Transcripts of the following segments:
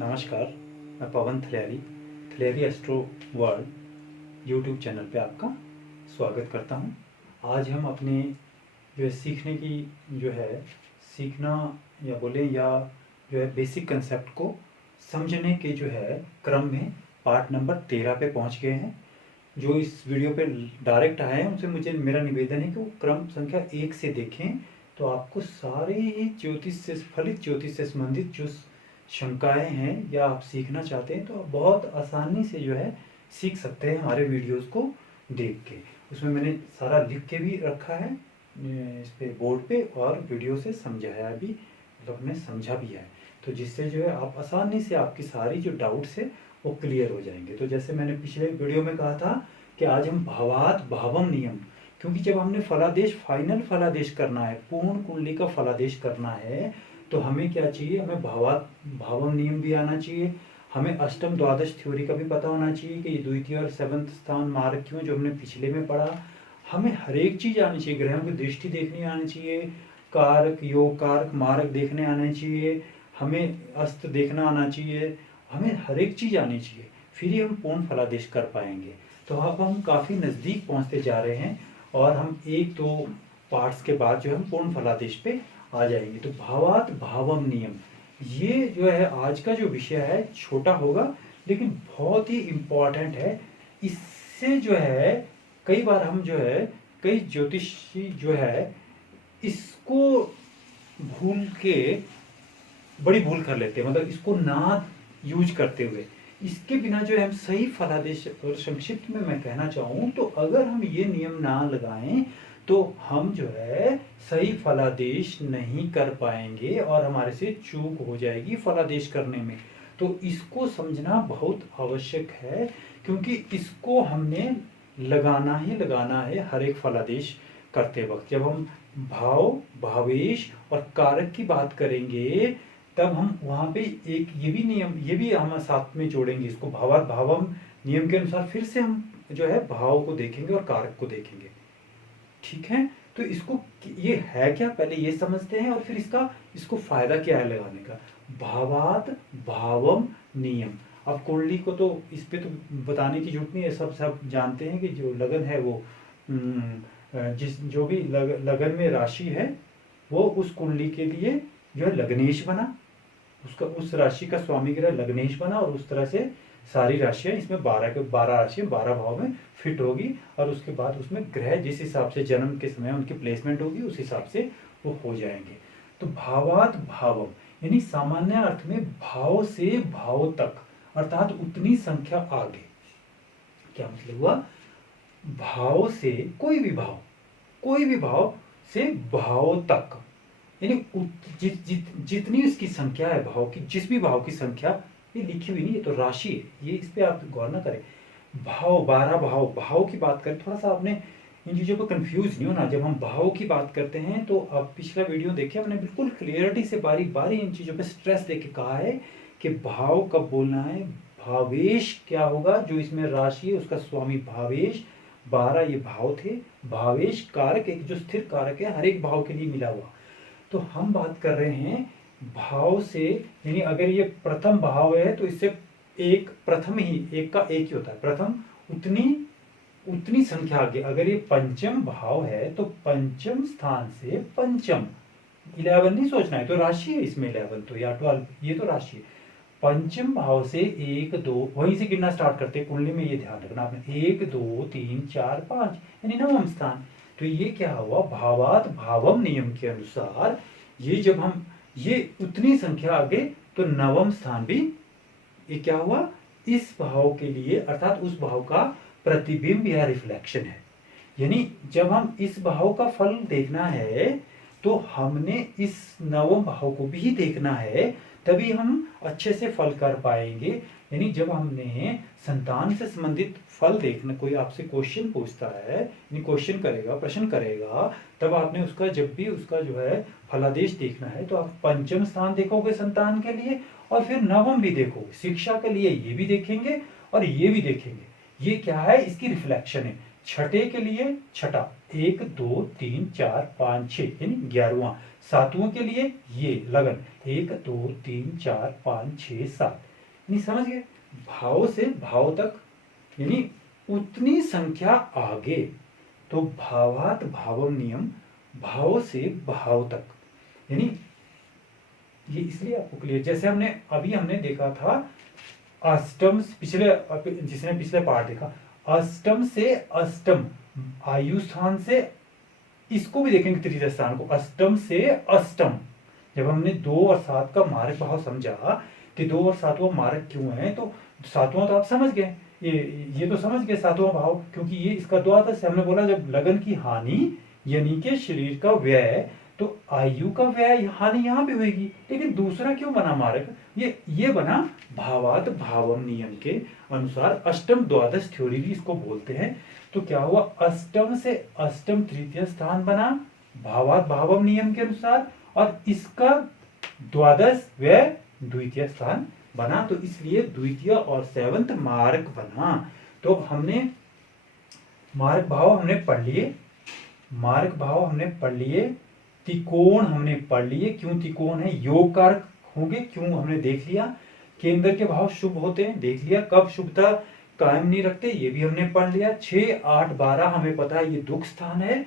नमस्कार, मैं पवन थलेरी astro world YouTube channel पे आपका स्वागत करता हूँ। आज हम अपने जो है सीखने की जो है सीखना या बोलें या जो है बेसिक कंसेप्ट को समझने के जो है क्रम में पार्ट नंबर 13 पे पहुँच गए हैं। जो इस वीडियो पे डायरेक्ट आए हैं उनसे मुझे मेरा निवेदन है कि वो क्रम संख्या 1 से देखें, तो आपको सारे ही फलित ज्योतिष से संबंधित जो शंकाएं हैं या आप सीखना चाहते हैं तो आप बहुत आसानी से जो है सीख सकते हैं हमारे वीडियोस को देख के। उसमें मैंने सारा लिख के भी रखा है इस पे बोर्ड पे, और वीडियो से समझाया भी, मतलब मैं समझा भी है, तो जिससे जो है आप आसानी से आपकी सारी जो डाउट्स है वो क्लियर हो जाएंगे। तो जैसे मैंने पिछले वीडियो में कहा था कि आज हम भावात भावम नियम, क्योंकि जब हमने फलादेश फाइनल फलादेश करना है, पूर्ण कुंडली का फलादेश करना है, तो हमें क्या चाहिए, हमें भावात भावम नियम भी आना चाहिए, हमें अष्टम द्वादश थ्योरी का भी पता होना चाहिए कि ये द्वितीय और सेवंथ स्थान मार्ग क्यों, जो हमने पिछले में पढ़ा। हमें हर एक चीज़ आनी चाहिए, ग्रहों की दृष्टि देखनी आनी चाहिए, कारक योग कारक मार्ग देखने आने चाहिए, हमें अस्त देखना आना चाहिए, हमें हर एक चीज़ आनी चाहिए, फिर ही हम पूर्ण फलादेश कर पाएंगे। तो अब हम काफ़ी नज़दीक पहुंचते जा रहे हैं और हम एक दो पार्ट्स के बाद जो हम पूर्ण फलादेश पे आ जाएंगे। तो भावात भावम नियम, ये जो है आज का जो विषय है छोटा होगा लेकिन बहुत ही इम्पोर्टेंट है। इससे जो है कई बार हम जो है कई ज्योतिषी जो है इसको भूल के बड़ी भूल कर लेते हैं, मतलब इसको ना यूज करते हुए इसके बिना जो है हम सही फलादेश, और संक्षिप्त में मैं कहना चाहूँ तो अगर हम ये नियम ना लगाएं तो हम जो है सही फलादेश नहीं कर पाएंगे और हमारे से चूक हो जाएगी फलादेश करने में। तो इसको समझना बहुत आवश्यक है, क्योंकि इसको हमने लगाना ही लगाना है हर एक फलादेश करते वक्त। जब हम भाव भावेश और कारक की बात करेंगे तब हम वहाँ पे एक ये भी नियम, ये भी हम साथ में जोड़ेंगे इसको, भावात भावम नियम के अनुसार फिर से हम जो है भाव को देखेंगे और कारक को देखेंगे। ठीक है, तो इसको ये है क्या पहले ये समझते हैं और फिर इसको फायदा क्या है लगाने का। भावात भावम नियम, अब कुंडली को तो इस पे तो बताने की जरूरत नहीं है, सब जानते हैं कि जो लगन है वो जिस जो भी लगन में राशि है वो उस कुंडली के लिए जो है लग्नेश बना, उसका उस राशि का स्वामी ग्रह लग्नेश बना, और उस तरह से सारी राशियां इसमें 12 के 12 राशियां 12 भाव में फिट होगी, और उसके बाद उसमें ग्रह जिस हिसाब से जन्म के समय उनकी प्लेसमेंट होगी उस हिसाब से वो हो जाएंगे। तो भावात भावम यानी सामान्य अर्थ में भाव से भाव तक, अर्थात उतनी संख्या आगे। क्या मतलब हुआ, भाव से कोई भी भाव से भाव तक, यानी जितनी उसकी संख्या है भाव की, जिस भी भाव की संख्या, ये लिखी हुई नहीं, ये तो राशि है, ये इस पे आप गौर ना करें। भाव 12 भाव की बात करें, थोड़ा सा आपने इन चीज़ों पर कंफ्यूज नहीं होना। जब हम भाव की बात करते हैं तो आप पिछला वीडियो देखिए, हमने बिल्कुल क्लियरिटी से बारी बारी इन चीज़ों पे स्ट्रेस देके कहा है कि भाव कब बोलना है, भावेश क्या होगा, जो इसमें राशि है उसका स्वामी भावेश, 12 ये भाव थे, भावेश कारक एक जो स्थिर कारक है हर एक भाव के लिए मिला हुआ। तो हम बात कर रहे हैं भाव से, यानी अगर ये प्रथम भाव है तो इससे एक प्रथम ही एक का एक ही होता है, प्रथम उतनी संख्या आगे। अगर ये पंचम भाव है तो पंचम स्थान से पंचम, 11 नहीं सोचना है, तो राशि है इसमें 11 तो या 12, ये तो राशि है। पंचम भाव से 1 2 वहीं से गिनना स्टार्ट करते हैं कुंडली में, ये ध्यान रखना आपने, 1 2 3 4 5 यानी नवम स्थान। तो ये क्या हुआ, भावात भावम नियम के अनुसार ये जब हम ये उतनी संख्या आगे तो नवम स्थान भी ये क्या हुआ, इस भाव के लिए, अर्थात उस भाव का प्रतिबिंब या रिफ्लेक्शन है। यानी जब हम इस भाव का फल देखना है तो हमने इस नवम भाव को भी देखना है, तभी हम अच्छे से फल कर पाएंगे। यानी जब हमने संतान से संबंधित फल देखना, कोई आपसे क्वेश्चन पूछता है, यानी क्वेश्चन करेगा, प्रश्न करेगा, तब आपने उसका जब भी उसका जो है फलादेश देखना है तो आप पंचम स्थान देखोगे संतान के लिए, और फिर नवम भी देखोगे, शिक्षा के लिए ये भी देखेंगे और ये भी देखेंगे। ये क्या है, इसकी रिफ्लेक्शन है। छठे के लिए छठा, 1 2 3 4 5 6 यानी 11वां। सातवां के लिए ये लगन 1 2 3 4 5 6 7 यानी समझ गए, भाव से भाव तक यानी उतनी संख्या आगे। तो भावात भावम नियम, भाव से भाव तक यानी ये इसलिए आपको क्लियर, जैसे हमने देखा था अष्टम, जिसने पिछले पार्ट देखा, अष्टम से अष्टम आयु स्थान से, इसको भी देखेंगे तृतीय स्थान को, अष्टम से अष्टम। जब हमने 2 और 7 का मारक भाव समझा कि 2 और 7वां मारक क्यों है, तो 7वां तो आप समझ गए, ये तो समझ गए 7वां भाव, क्योंकि ये इसका द्वादश है। हमने बोला जब लगन की हानि यानी कि शरीर का व्यय, तो आयु का व्यय हानि यहाँ पे होगी, लेकिन दूसरा क्यों बना मारक, ये बना भावात भावम नियम के अनुसार, अष्टम द्वादश थ्योरी भी इसको बोलते हैं। तो क्या हुआ, अष्टम से अष्टम तृतीय स्थान बना भावात भावम नियम के अनुसार, और इसका द्वादश व्यय द्वितीय स्थान बना, तो इसलिए द्वितीय और सेवंत मारक बना। तो हमने मारक भाव हमने पढ़ लिए, मारक भाव हमने पढ़ लिए, त्रिकोण हमने पढ़ लिए, क्यों त्रिकोण है, योग कारक होंगे, क्यों हमने देख लिया, केंद्र के भाव शुभ होते हैं देख लिया, कब शुभता कायम नहीं रखते ये भी हमने पढ़ लिया। 6 8 12 हमें पता है ये दुख स्थान है,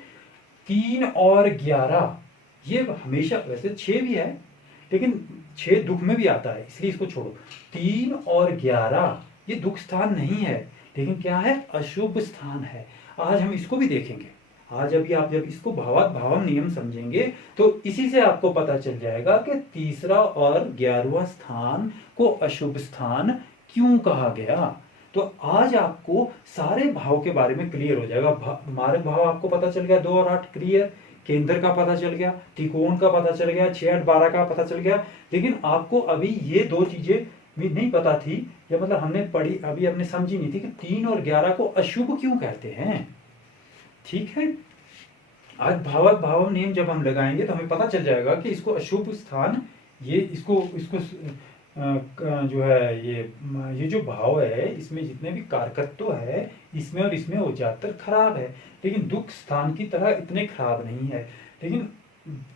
3 और 11 ये हमेशा, वैसे 6 भी है लेकिन 6 दुख में भी आता है इसलिए इसको छोड़ो, 3 और 11 ये दुख स्थान नहीं है, लेकिन क्या है, अशुभ स्थान है। आज हम इसको भी देखेंगे, आज अभी आप जब इसको भावात भावम नियम समझेंगे तो इसी से आपको पता चल जाएगा कि तीसरा और 11वां स्थान को अशुभ स्थान क्यों कहा गया। तो आज आपको सारे भाव के बारे में क्लियर हो जाएगा। मारक भाव आपको पता चल गया, 2 और 8 क्लियर, केंद्र का पता चल गया, त्रिकोण का पता चल गया, 6 8 12 का पता चल गया। लेकिन आपको अभी ये 2 चीजें भी नहीं पता थी, या मतलब हमने पढ़ी अभी हमने समझी नहीं थी कि 3 और 11 को अशुभ क्यों कहते हैं। ठीक है, आज भावक भावम नियम जब हम लगाएंगे तो हमें पता चल जाएगा कि इसको अशुभ स्थान, ये इसको जो है ये जो भाव है इसमें जितने भी कारकत्व है इसमें और इसमें वो ज्यादातर खराब है, लेकिन दुख स्थान की तरह इतने खराब नहीं है। लेकिन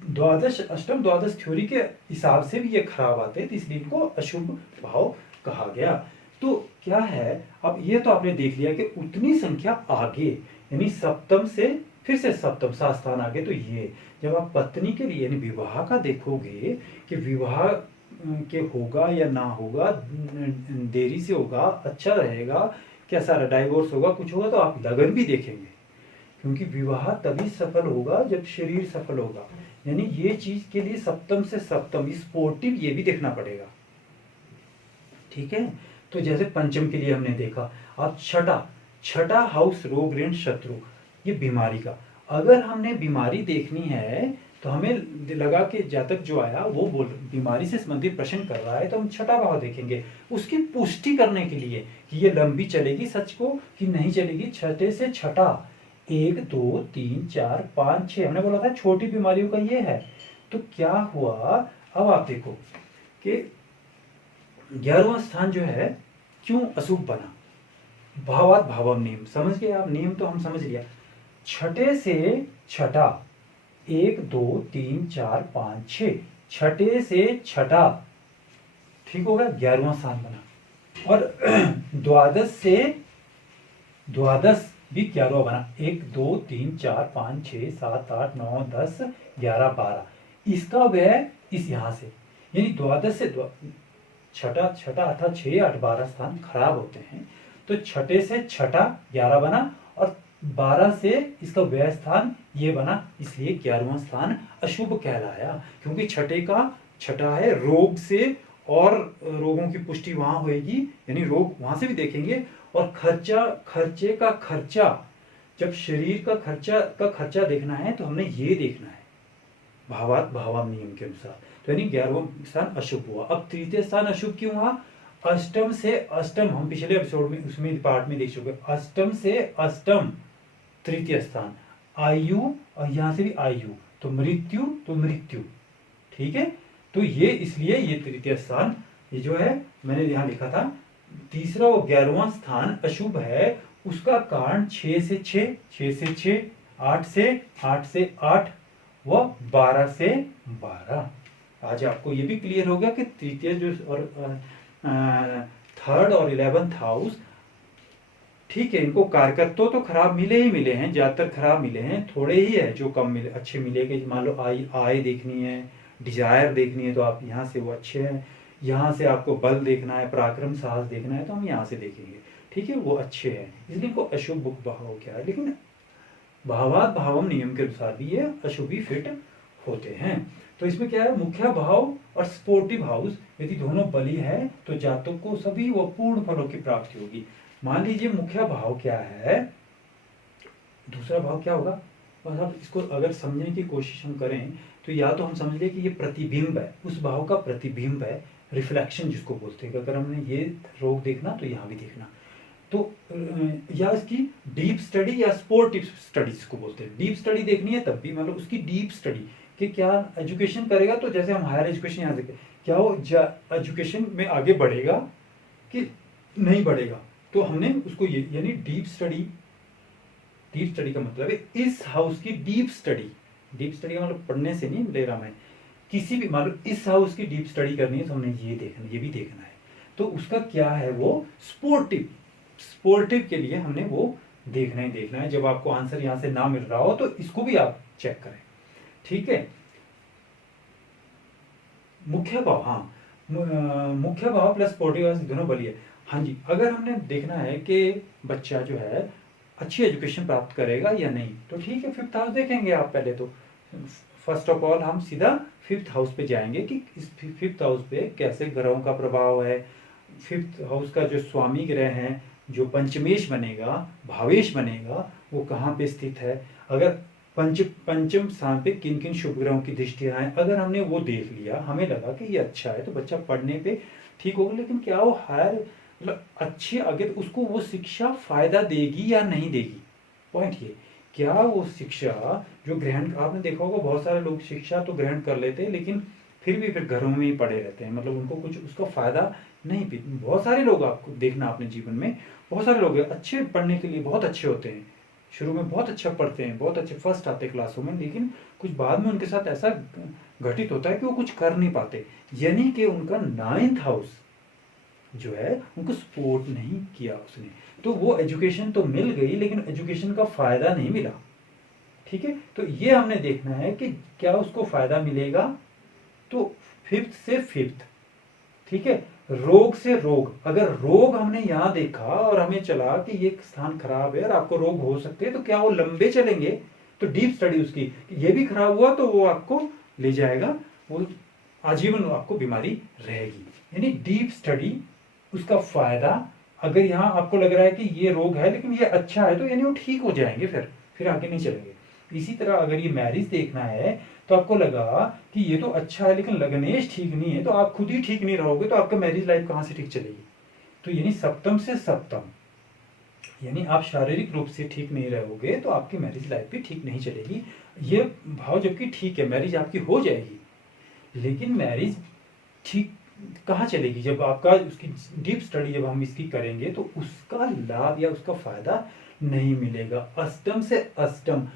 द्वादश अष्टम द्वादश थ्योरी के हिसाब से भी ये खराब आते हैं, तो इसलिए इनको अशुभ भाव कहा गया। तो क्या है, अब ये तो आपने देख लिया कि उतनी संख्या आगे, यानी सप्तम से फिर से सप्तम 7 स्थान आगे। तो ये जब आप पत्नी के लिए यानी विवाह का देखोगे कि विवाह के होगा या ना होगा, देरी से होगा, अच्छा रहेगा, कैसा डाइवोर्स होगा, कुछ होगा, तो आप लगन भी देखेंगे, क्योंकि विवाह तभी सफल होगा जब शरीर सफल होगा। यानी ये चीज के लिए सप्तम से सप्तम स्पोर्टिव ये भी देखना पड़ेगा। ठीक है, तो जैसे पंचम के लिए हमने देखा, अब छठा हाउस रोग ऋण शत्रु, ये बीमारी का, अगर हमने बीमारी देखनी है तो हमें लगा कि जातक जो आया वो बीमारी से संबंधित प्रश्न कर रहा है, तो हम छठा भाव देखेंगे उसकी पुष्टि करने के लिए कि ये लंबी चलेगी सच को कि नहीं चलेगी। छठे से छठा 1 2 3 4 5 6 हमने बोला था छोटी बीमारियों का ये है। तो क्या हुआ, अब आप देखो कि 11वां स्थान जो है क्यों अशुभ बना, भावात भावम नियम समझ गए आप, नियम तो हम समझ लिया। छठे से छठा 1 2 3 4 5 6, छठे से छठा ठीक होगा 11वां स्थान बना, और द्वादश से द्वादश भी 11वां बना, 1 2 3 4 5 6 7 8 9 10 11 12, इसका व्यय इस यहां से, यानी द्वादश से छठा अर्थात 6 8 12 स्थान खराब होते हैं, तो छठे से छठा 11 बना, और 12 से इसका व्यय स्थान ये बना, इसलिए 11वां स्थान अशुभ कहलाया, क्योंकि छठे का छठा है रोग से, और रोगों की पुष्टि वहां होगी, यानी रोग वहां से भी देखेंगे, और खर्चे का खर्चा, जब शरीर का खर्चा देखना है तो हमने ये देखना है भावात भावम नियम के अनुसार। तो यानी 11वां स्थान अशुभ हुआ। अब तृतीय स्थान अशुभ क्यों हुआ, अष्टम से अष्टम, हम पिछले एपिसोड में उसमें पार्ट में देख चुके, अष्टम से अष्टम तृतीय स्थान आयु, और यहां से भी आयु, तो मृत्यु, ठीक है। तो ये इसलिए ये तृतीय स्थान ये जो है मैंने यहां लिखा था, तीसरा और 11वां स्थान अशुभ है, उसका कारण 6 से 6 8 से 8 व 12 से 12। आज आपको ये भी क्लियर हो गया कि तृतीय जो और थर्ड और 11th हाउस, ठीक है, इनको कारकत्व तो खराब मिले ही मिले हैं, ज्यादातर खराब मिले हैं, थोड़े ही है जो कम मिले अच्छे मिले। कि मान लो आय देखनी है, डिजायर देखनी है तो आप यहाँ से वो अच्छे हैं, यहाँ से आपको बल देखना है, पराक्रम साहस देखना है तो हम यहाँ से देखेंगे, ठीक है, वो अच्छे हैं, इसलिए इनको अशुभ भाव क्या है। लेकिन भावात भावम नियम के अनुसार भी ये अशुभी फिट होते हैं। तो इसमें क्या है, मुख्य भाव और स्पोर्टिव हाउस यदि दोनों बली है तो जातक को सभी वो पूर्ण फलों की प्राप्ति होगी। मान लीजिए मुख्य भाव क्या है, दूसरा भाव क्या होगा, बस आप इसको अगर समझने की कोशिश हम करें तो या तो हम समझ लें कि ये प्रतिबिंब है, उस भाव का प्रतिबिंब है, रिफ्लेक्शन जिसको बोलते हैं। अगर हमने ये रोग देखना तो यहाँ भी देखना, तो या इसकी डीप स्टडी या स्पोर्टिव स्टडीज को बोलते हैं। डीप स्टडी देखनी है तब भी, मतलब उसकी डीप स्टडी कि क्या एजुकेशन करेगा, तो जैसे हम हायर एजुकेशन यहाँ देखें, क्या वो एजुकेशन में आगे बढ़ेगा कि नहीं बढ़ेगा, तो हमने उसको ये यानी डीप स्टडी का मतलब है इस हाउस की डीप स्टडी। डीप स्टडी का मतलब पढ़ने से नहीं ले रहा मैं, किसी भी मान लो इस हाउस की डीप स्टडी करनी है तो हमने ये देखना, ये भी देखना है, तो उसका क्या है वो स्पोर्टिव के लिए हमने वो देखना ही देखना है। जब आपको आंसर यहां से ना मिल रहा हो तो इसको भी आप चेक करें, ठीक है। मुख्य भाव, हाँ, मुख्य भाव प्लस स्पोर्टिव दोनों बली है। हाँ जी, अगर हमने देखना है कि बच्चा जो है अच्छी एजुकेशन प्राप्त करेगा या नहीं, तो ठीक है, 5th हाउस देखेंगे आप पहले। तो फर्स्ट ऑफ ऑल हम सीधा 5th हाउस पे जाएंगे कि इस 5th हाउस पे कैसे ग्रहों का प्रभाव है। 5th हाउस का जो स्वामी ग्रह है, जो पंचमेश बनेगा, भावेश बनेगा, वो कहाँ पे स्थित है, अगर पंचम स्थान पे किन किन शुभ ग्रहों की दृष्टियां हैं, अगर हमने वो देख लिया, हमें लगा कि ये अच्छा है, तो बच्चा पढ़ने पे ठीक होगा। लेकिन क्या वो हायर मतलब अच्छी आगे उसको वो शिक्षा फायदा देगी या नहीं देगी, पॉइंट ये। क्या वो शिक्षा जो ग्रहण, आपने देखा होगा बहुत सारे लोग शिक्षा तो ग्रहण कर लेते हैं लेकिन फिर घरों में ही पड़े रहते हैं, मतलब उनको कुछ उसका फायदा नहीं। बहुत सारे लोग आपको देखना अपने जीवन में, बहुत सारे लोग अच्छे पढ़ने के लिए बहुत अच्छे होते हैं, शुरू में बहुत अच्छा पढ़ते हैं, बहुत अच्छे फर्स्ट आते क्लासों में, लेकिन कुछ बाद में उनके साथ ऐसा घटित होता है कि वो कुछ कर नहीं पाते, यानी कि उनका 9th हाउस जो है उनको सपोर्ट नहीं किया उसने, तो वो एजुकेशन तो मिल गई लेकिन एजुकेशन का फायदा नहीं मिला, ठीक है। तो ये हमने देखना है कि क्या उसको फायदा मिलेगा, तो 5th से 5th, ठीक है। रोग से रोग, अगर रोग हमने यहाँ देखा और हमें चला कि ये स्थान खराब है और आपको रोग हो सकते हैं, तो क्या वो लंबे चलेंगे, तो डीप स्टडी उसकी, ये भी खराब हुआ तो वो आपको ले जाएगा, वो आजीवन आपको बीमारी रहेगी। यानी डीप स्टडी उसका फायदा, अगर यहाँ आपको लग रहा है कि ये रोग है लेकिन ये अच्छा है, तो यानी वो ठीक हो जाएंगे, फिर आगे नहीं चलेंगे। इसी तरह अगर ये मैरिज देखना है तो आपको लगा कि ये तो अच्छा है लेकिन लग्नेश ठीक नहीं है, तो आप खुद ही ठीक नहीं रहोगे तो आपका मैरिज लाइफ कहाँ से ठीक चलेगी। तो यानी सप्तम से सप्तम, यानी आप शारीरिक रूप से ठीक नहीं रहोगे तो आपकी मैरिज लाइफ भी ठीक नहीं चलेगी। ये भाव जबकि ठीक है, मैरिज आपकी हो जाएगी, लेकिन मैरिज ठीक कहाँ चलेगी, जब आपका उसकी डीप स्टडी जब हम इसकी करेंगे तो उसका लाभ या उसका फायदा नहीं मिलेगा। अष्टम से अष्टम,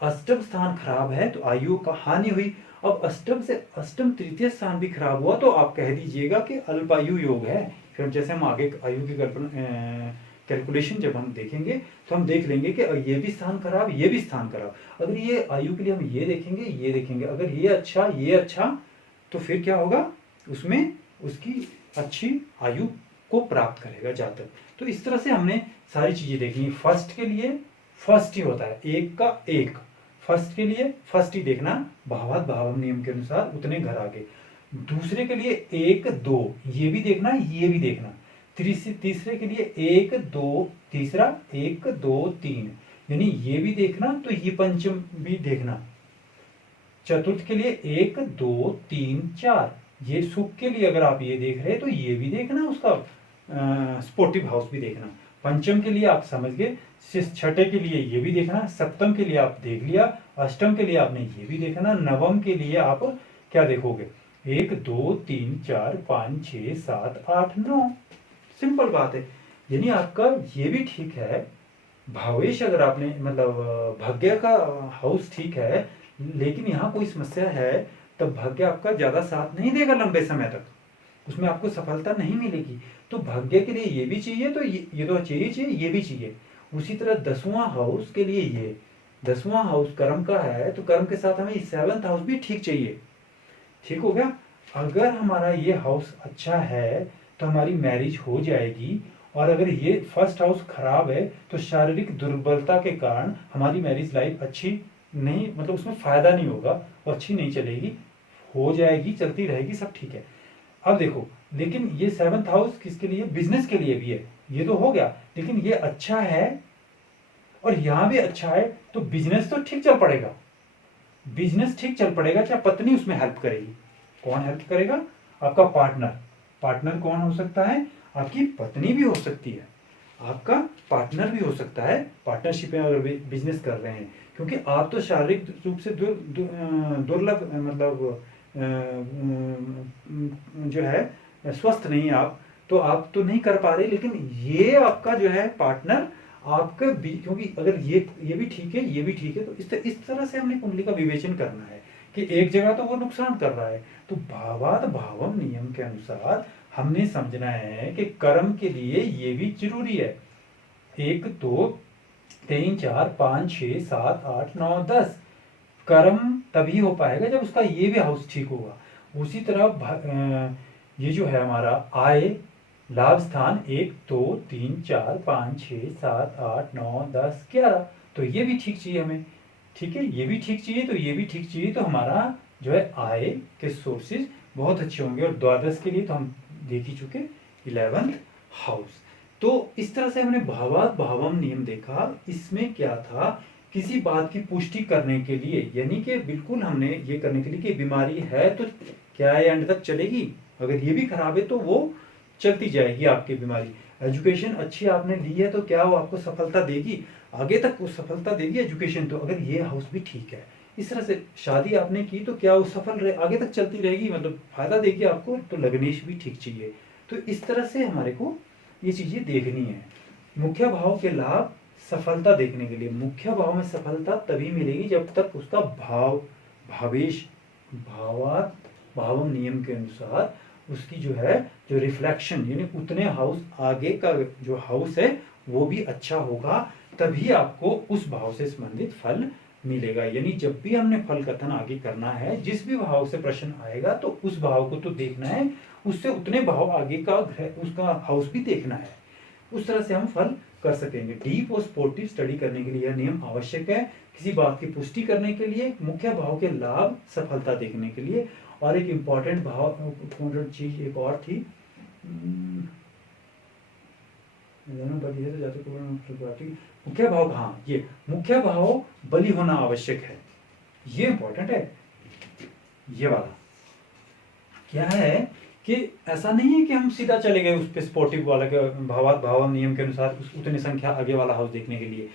अष्टम स्थान खराब है तो आयु का हानि हुई। अब अष्टम से अष्टम तृतीय स्थान भी खराब हुआ तो आप कह दीजिएगा कि अल्पायु योग है। फिर जैसे हम आगे आयु की कैलकुलेशन जब हम देखेंगे तो हम देख लेंगे कि ये भी स्थान खराब, ये भी स्थान खराब। अगर ये आयु के लिए हम ये देखेंगे, अगर ये अच्छा, तो फिर क्या होगा, उसमें उसकी अच्छी आयु को प्राप्त करेगा जातक। तो इस तरह से हमने सारी चीजें देखी। फर्स्ट के लिए फर्स्ट ही होता है, एक का एक, फर्स्ट के लिए फर्स्ट ही देखना, भावात भावम नियम के अनुसार उतने घर आगे। दूसरे के लिए 1 2 ये भी देखना, ये भी देखना। तीसरे के लिए 1 2, तीसरा 1 2 3, यानी ये भी देखना, तो ये पंचम भी देखना। चतुर्थ के लिए 1 2 3 4, ये सुख के लिए अगर आप ये देख रहे हैं तो ये भी देखना, उसका स्पोर्टिव हाउस भी देखना। पंचम के लिए आप समझ गए, छठे के लिए ये भी देखना, सप्तम के लिए आप देख लिया, अष्टम के लिए आपने ये भी देखना, नवम के लिए आप क्या देखोगे, 1 2 3 4 5 6 7 8 9, सिंपल बात है। यानी आपका ये भी ठीक है, भावेश अगर आपने मतलब भाग्य का हाउस ठीक है, लेकिन यहाँ कोई समस्या है, तब भाग्य आपका ज़्यादा साथ नहीं देगा लंबे समय तक, उसमें आपको सफलता नहीं मिलेगी। तो भाग्य के लिए ये भी चाहिए, तो ये तो चाहिए, ये भी चाहिए। उसी तरह 10वां हाउस के लिए ये 10वां हाउस कर्म का है, तो कर्म के साथ हमें 7वां हाउस भी ठीक चाहिए। ठीक हो गया। अगर हमारा ये हाउस अच्छा है तो हमारी मैरिज हो जाएगी, और अगर ये फर्स्ट हाउस खराब है तो शारीरिक दुर्बलता के कारण हमारी मैरिज लाइफ अच्छी नहीं, मतलब उसमें फायदा नहीं होगा, वो अच्छी नहीं चलेगी, हो जाएगी, चलती रहेगी, सब ठीक है। अब देखो, लेकिन ये 7th हाउस किसके लिए, बिजनेस के लिए भी है। ये तो हो गया, लेकिन ये अच्छा है और यहां भी अच्छा है, तो बिजनेस तो ठीक चल पड़ेगा, बिजनेस ठीक चल पड़ेगा, चाहे पत्नी उसमें हेल्प करेगी। कौन हेल्प करेगा? आपका पार्टनर। पार्टनर कौन हो सकता है? आपकी पत्नी भी हो सकती है, आपका पार्टनर भी हो सकता है, पार्टनरशिप में अगर बिजनेस कर रहे हैं, क्योंकि आप तो शारीरिक रूप से दुर्लभ मतलब जो है स्वस्थ नहीं आप, तो आप तो नहीं कर पा रहे, लेकिन ये आपका जो है पार्टनर आपका भी, क्योंकि अगर ये भी ठीक है, ये भी ठीक है, तो इस तरह से हमने कुंडली का विवेचन करना है कि एक जगह तो वो नुकसान कर रहा है, तो भावात भावम नियम के अनुसार हमने समझना है कि कर्म के लिए ये भी जरूरी है। 1 2 3 4 5 6 7 8 9 10 कर्म तभी हो पाएगा जब उसका ये भी हाउस ठीक होगा। उसी तरह ये जो है हमारा आय लाभ स्थान 1 2 3 4 5 6 7 8 9 10 11, तो ये भी ठीक चाहिए हमें। ठीक है, ये भी ठीक चाहिए, तो ये भी ठीक चाहिए, तो हमारा जो है आय के सोर्सेज बहुत अच्छे होंगे। और द्वादश के लिए तो हम देख ही चुके 11th हाउस। तो इस तरह से हमने भावात भावम नियम देखा। इसमें क्या था, किसी बात की पुष्टि करने के लिए, यानी कि बिल्कुल हमने ये करने के लिए कि बीमारी है तो क्या ये एंड तक चलेगी, अगर ये भी खराब है तो वो चलती जाएगी आपकी बीमारी। एजुकेशन अच्छी आपने ली है तो क्या वो आपको सफलता देगी, आगे तक वो सफलता देगी एजुकेशन, तो अगर ये हाउस भी ठीक है। इस तरह से शादी आपने की तो क्या वो सफल रहे, आगे तक चलती रहेगी, मतलब फायदा देगी आपको, तो लग्नेश भी ठीक चाहिए। तो इस तरह से हमारे को ये चीजें देखनी है। मुख्य भाव के लाभ सफलता देखने के लिए, मुख्य भाव में सफलता तभी मिलेगी जब तक उसका भाव भावेश भावात भावम नियम के अनुसार उसकी जो है जो रिफ्लेक्शन, यानी उतने हाउस आगे का जो हाउस है वो भी अच्छा होगा, तभी आपको उस भाव से संबंधित फल मिलेगा। यानी जब भी हमने फल कथन आगे करना है, जिस भी भाव से प्रश्न आएगा तो उस भाव को तो देखना है, उससे उतने भाव आगे का उसका हाउस भी देखना है, उस तरह से हम फल कर सकेंगे। डीप और स्पोर्टिव स्टडी करने के लिए यह नियम आवश्यक है, किसी बात की पुष्टि करने के लिए, मुख्य भाव के लाभ सफलता देखने के लिए। और एक इंपॉर्टेंट भाव इंपॉर्टेंट चीज एक और थी, मुख्य भाव, हाँ ये मुख्य भाव बलि होना आवश्यक है, ये इंपॉर्टेंट है। ये वाला क्या है कि ऐसा नहीं है कि हम सीधा चले गए उस पे स्पोर्टिव वाला के भावात भाव नियम के अनुसार उतनी संख्या आगे वाला हाउस देखने के लिए,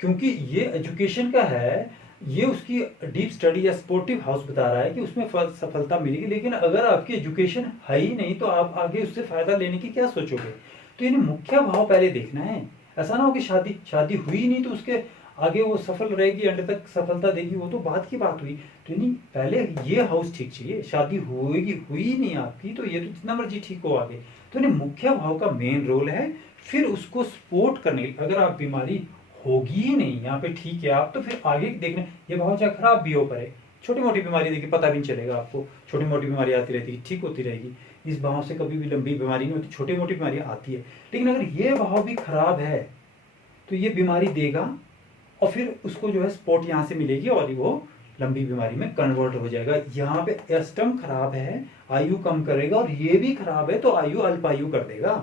क्योंकि ये एजुकेशन का है, ये उसकी डीप स्टडी या स्पोर्टिव हाउस बता रहा है कि उसमें सफलता मिलेगी। लेकिन अगर आपकी एजुकेशन है ही नहीं तो आप आगे उससे फायदा लेने की क्या सोचोगे। तो यानी मुख्य भाव पहले देखना है। ऐसा ना हो कि शादी हुई नहीं तो उसके आगे वो सफल रहेगी, अंत तक सफलता देगी, वो तो बात की बात हुई। तो यानी पहले ये हाउस ठीक चाहिए, शादी होगी हुई नहीं आपकी तो ये तो जितना मर्जी ठीक हो आगे, तो यानी मुख्य भाव का मेन रोल है। फिर उसको सपोर्ट करने, अगर आप बीमारी होगी ही नहीं यहाँ पे ठीक है आप, तो फिर आगे देखना, ये भाव चाहे खराब भी हो पड़े, छोटी मोटी बीमारी देखिए पता भी नहीं चलेगा आपको, छोटी मोटी बीमारी आती रहती है, ठीक होती रहेगी। इस भाव से कभी भी लंबी बीमारी नहीं होती, छोटी मोटी बीमारी आती है। लेकिन अगर ये भाव भी खराब है तो ये बीमारी देगा, और फिर उसको जो है सपोर्ट यहाँ से मिलेगी और वो लंबी बीमारी में कन्वर्ट हो जाएगा। यहाँ पे अष्टम खराब है, आयु कम करेगा, और ये भी खराब है तो आयु अल्पायु कर देगा।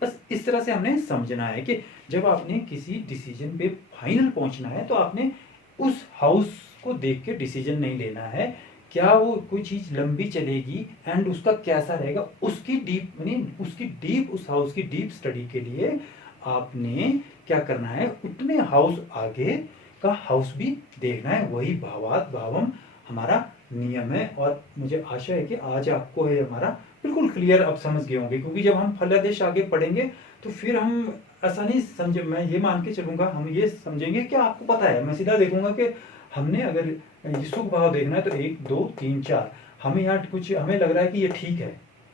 बस इस तरह से हमने समझना है कि जब आपने किसी डिसीजन पे फाइनल पहुंचना है तो आपने उस हाउस को देख के डिसीजन नहीं लेना है, क्या वो कोई चीज लंबी चलेगी एंड उसका कैसा रहेगा, उसकी डीप उस हाउस की डीप स्टडी के लिए आपने क्या करना है, उतने हाउस आगे का हाउस भी देखना है। वही भावात भावम हमारा नियम है। और मुझे आशा है कि आज आपको है हमारा बिल्कुल क्लियर अब समझ गए होंगे, क्योंकि जब हम फलादेश आगे पढ़ेंगे तो फिर हम ऐसा नहीं समझे, मैं ये मान के चलूंगा, हम ये समझेंगे कि आपको पता है, मैं सीधा देखूंगा कि हमने अगर ये सुख भाव देखना है तो 1 2 3 4, हमें यहाँ कुछ हमें लग रहा है कि ये ठीक है,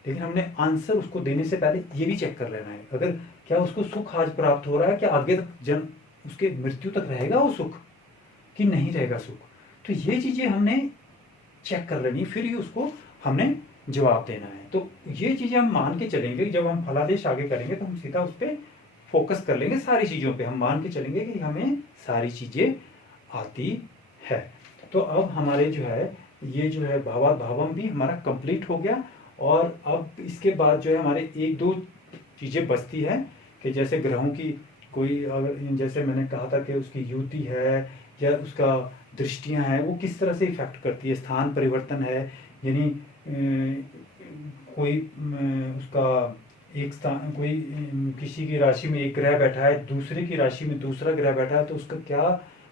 लेकिन हमने आंसर उसको देने से पहले ये भी चेक कर लेना है, अगर क्या उसको सुख आज प्राप्त हो रहा है, क्या आगे तक जन उसके मृत्यु तक रहेगा वो सुख कि नहीं रहेगा सुख। तो ये चीज़ें हमने चेक कर लेनी, फिर ही उसको हमने जवाब देना है। तो ये चीज़ें हम मान के चलेंगे, जब हम फलादेश आगे करेंगे तो हम सीधा उस पर फोकस कर लेंगे, सारी चीज़ों पे हम मान के चलेंगे कि हमें सारी चीज़ें आती है। तो अब हमारे जो है ये जो है भावात भावम भी हमारा कंप्लीट हो गया, और अब इसके बाद जो है हमारे 1 2 चीज़ें बचती है कि जैसे ग्रहों की कोई, अगर जैसे मैंने कहा था कि उसकी युति है या उसका दृष्टियां हैं, वो किस तरह से इफेक्ट करती है, स्थान परिवर्तन है, यानी कोई उसका एक स्थान, कोई किसी की राशि में एक ग्रह बैठा है, दूसरे की राशि में दूसरा ग्रह बैठा है, तो उसका क्या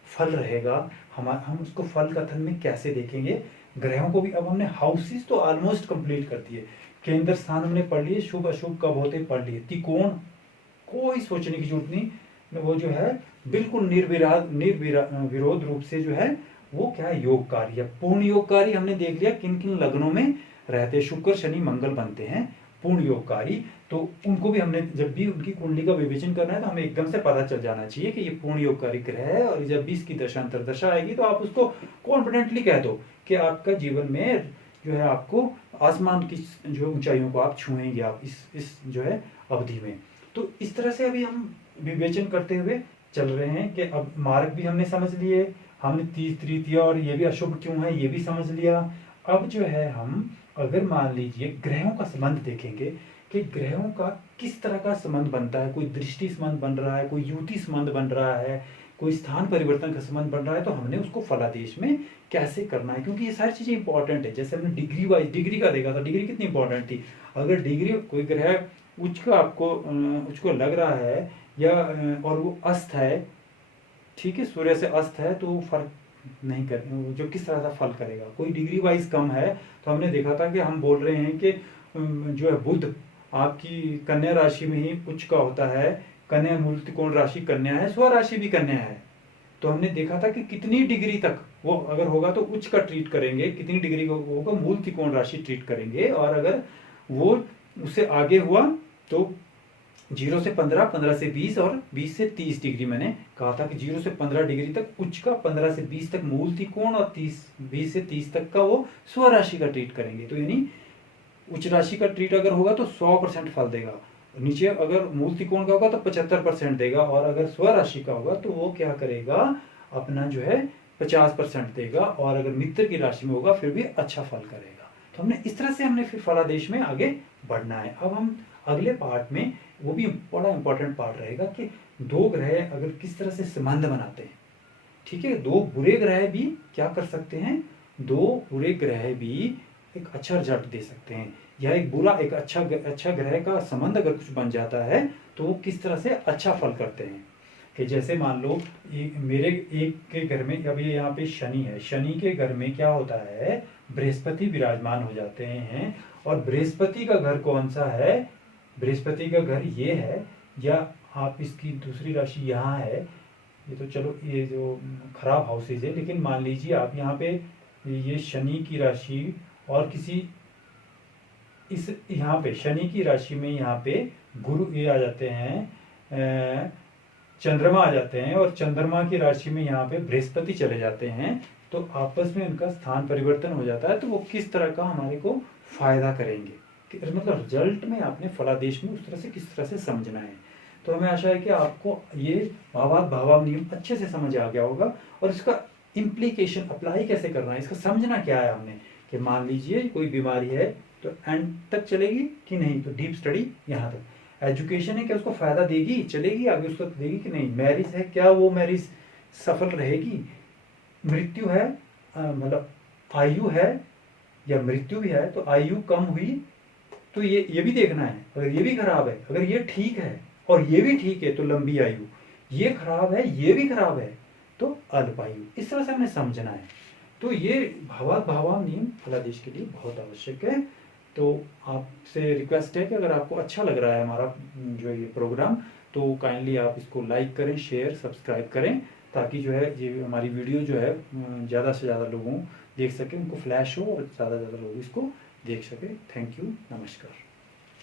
फल रहेगा, हम उसको फल कथन में कैसे देखेंगे। ग्रहों को भी अब हमने हाउसेस तो ऑलमोस्ट कंप्लीट कर दिए, केंद्र स्थान हमने पढ़ लिए, शुभ अशुभ कब होते पढ़ लिए, त्रिकोण कोई सोचने की जरूरत नहीं, वो जो है बिल्कुल निर्विरोध रूप से जो है वो क्या है, योगकारी है, पूर्ण योगकारी। हमने देख लिया किन किन लग्नों में रहते शुक्र शनि मंगल बनते हैं पूर्ण योगकारी, तो उनको भी हमने जब भी उनकी कुंडली का विवेचन करना है तो हमें एकदम से पता चल जाना चाहिए कि ये पूर्ण योगकारी ग्रह है, और जब भी इसकी दशांतर दशा आएगी तो आप उसको कॉन्फिडेंटली कह दो कि आपका जीवन में जो है आपको आसमान की जो ऊंचाइयों को आप छुएंगे आप इस जो है अवधि में। तो इस तरह से अभी हम विवेचन करते हुए चल रहे हैं कि अब मार्ग भी हमने समझ लिए, हमने तीस तृतीया और ये भी अशुभ क्यों है ये भी समझ लिया। अब जो है हम अगर मान लीजिए ग्रहों का संबंध देखेंगे कि ग्रहों का किस तरह का संबंध बनता है, कोई दृष्टि संबंध बन रहा है, कोई युति संबंध बन रहा है, कोई स्थान परिवर्तन का संबंध बन रहा है, तो हमने उसको फलादेश में कैसे करना है, क्योंकि ये सारी चीजें इंपॉर्टेंट है। जैसे हमने डिग्री वाइज डिग्री का देखा था, डिग्री कितनी इंपॉर्टेंट थी। अगर डिग्री कोई ग्रह उच्च का आपको उच्च को लग रहा है या और वो अस्त है, ठीक है, सूर्य से अस्त है, तो फर्क नहीं कर जो किस तरह का फल करेगा। कोई डिग्री वाइज कम है तो हमने देखा था कि हम बोल रहे हैं कि जो है बुध आपकी कन्या राशि में ही उच्च का होता है, कन्या मूल त्रिकोण राशि कन्या है, स्व राशि भी कन्या है, तो हमने देखा था कि कितनी डिग्री तक वो अगर होगा तो उच्च का ट्रीट करेंगे, कितनी डिग्री का होगा मूल त्रिकोण राशि ट्रीट करेंगे, और अगर वो उससे आगे हुआ तो 0 से 15, 15 से 20 और 20 से 30 डिग्री। मैंने कहा था कि 0 से 15 डिग्री तक उच्च का, 15 से 20 तक मूल त्रिकोण और 20 से 30 तक का वो स्व राशि का ट्रीट करेंगे। तो यानी उच्च राशि का ट्रीट अगर होगा तो 100% फल देगा, नीचे अगर मूल त्रिकोण का होगा तो 75% देगा, और अगर स्व राशि का होगा तो वो क्या करेगा अपना जो है 50% देगा, और अगर मित्र की राशि में होगा फिर भी अच्छा फल करेगा। तो हमने इस तरह से हमने फिर फलादेश में आगे बढ़ना है। अब हम अगले पार्ट में, वो भी बड़ा इंपॉर्टेंट पार्ट रहेगा कि दो ग्रह अगर किस तरह से संबंध बनाते हैं, ठीक है, दो बुरे ग्रह भी क्या कर सकते हैं, दो बुरे ग्रह भी एक अच्छा रिजल्ट दे सकते हैं, या एक बुरा एक अच्छा ग्रह का संबंध अगर कुछ बन जाता है तो वो किस तरह से अच्छा फल करते हैं। कि जैसे मान लो मेरे एक के घर में, अब ये यहाँ पे शनि है, शनि के घर में क्या होता है, बृहस्पति विराजमान हो जाते हैं, और बृहस्पति का घर कौन सा है, बृहस्पति का घर ये है, या आप इसकी दूसरी राशि यहाँ है, ये तो चलो ये जो खराब हाउसेज है, लेकिन मान लीजिए आप यहाँ पे ये शनि की राशि और किसी इस यहाँ पे शनि की राशि में यहाँ पे गुरु ये आ जाते हैं, चंद्रमा आ जाते हैं, और चंद्रमा की राशि में यहाँ पे बृहस्पति चले जाते हैं, तो आपस में उनका स्थान परिवर्तन हो जाता है, तो वो किस तरह का हमारे को फायदा करेंगे, मतलब रिजल्ट में आपने फलादेश में उस तरह से किस तरह से समझना है। तो हमें आशा है कि आपको ये भावार्थ भावार्थ नियम अच्छे से समझ आ गया होगा, और इसका इम्प्लीकेशन अप्लाई कैसे करना है, इसका समझना क्या है हमने, कि मान लीजिए कोई बीमारी है तो एंड तक चलेगी कि नहीं, तो डीप स्टडी यहाँ तक। एजुकेशन है क्या उसको फायदा देगी, चलेगी आगे उसको देगी कि नहीं, मैरिज है क्या वो मैरिज सफल रहेगी, मृत्यु है मतलब आयु है या मृत्यु भी है, तो आयु कम हुई तो ये भी देखना है, अगर ये भी खराब है, अगर ये ठीक है और ये भी ठीक है तो लंबी आयु, ये खराब है ये भी खराब है तो अल्पायु, इस तरह से हमें समझना है। तो ये भावार्थ भावार्थ नियम फलादेश के लिए बहुत आवश्यक है। तो आपसे रिक्वेस्ट है कि अगर आपको अच्छा लग रहा है हमारा जो ये प्रोग्राम, तो काइंडली आप इसको लाइक करें, शेयर, सब्सक्राइब करें, ताकि जो है ये हमारी वीडियो जो है ज़्यादा से ज़्यादा लोगों देख सकें, उनको फ्लैश हो और ज़्यादा से ज़्यादा लोग इसको देख सकें। थैंक यू, नमस्कार।